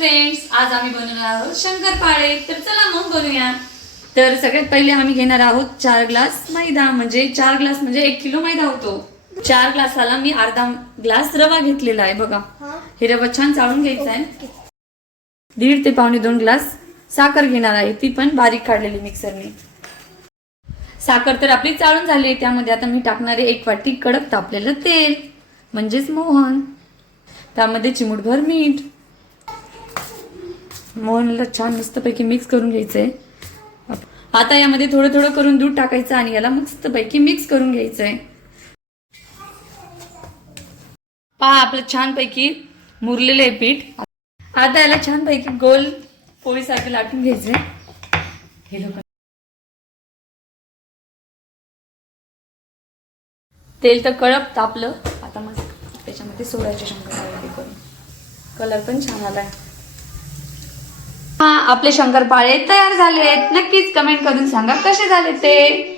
Friends आज आम्ही बनवणार आहोत शंकरपाळे तर चला मग बनवूया. तर सगळ्यात पहिले आम्ही घेणार आहोत चार ग्लास मैदा. म्हणजे चार ग्लास म्हणजे एक किलो मैदा होतो. चार ग्लासाला मी अर्धा ग्लास रवा घेतलेला आहे. बघा. हे रवा छान चाळून घ्यायचा आहे. दीड ते पावणे दोन ग्लास साखर घेणार आहे. ती पण बारीक काढलेली मिक्सरने. साखर तर आपली चाळून झाली आहे. त्यामध्ये आता मी टाकणार आहे एक वाटी कडक तापलेलं तेल. म्हणजेच मोहन. त्यामध्ये चिमूटभर मीठ. मोहनला छान मस्तपैकी मिक्स करून घ्यायचंय. आता यामध्ये थोडं थोडं करून दूध टाकायचं आणि याला मस्तपैकी मिक्स करून घ्यायचंय. पहा आपलं छानपैकी मुरलेलं आहे पीठ. आता याला छानपैकी गोल पोळीसारखं लाटून घ्यायचंय. हे लोक तेल तर कळप तापलं. आता मग त्याच्यामध्ये सोडायचे शंकर करून. कलर पण छान आलाय. आपले शंकरपाळे तयार झाले आहेत. नक्कीच कमेंट करून सांगा कसे झाले ते?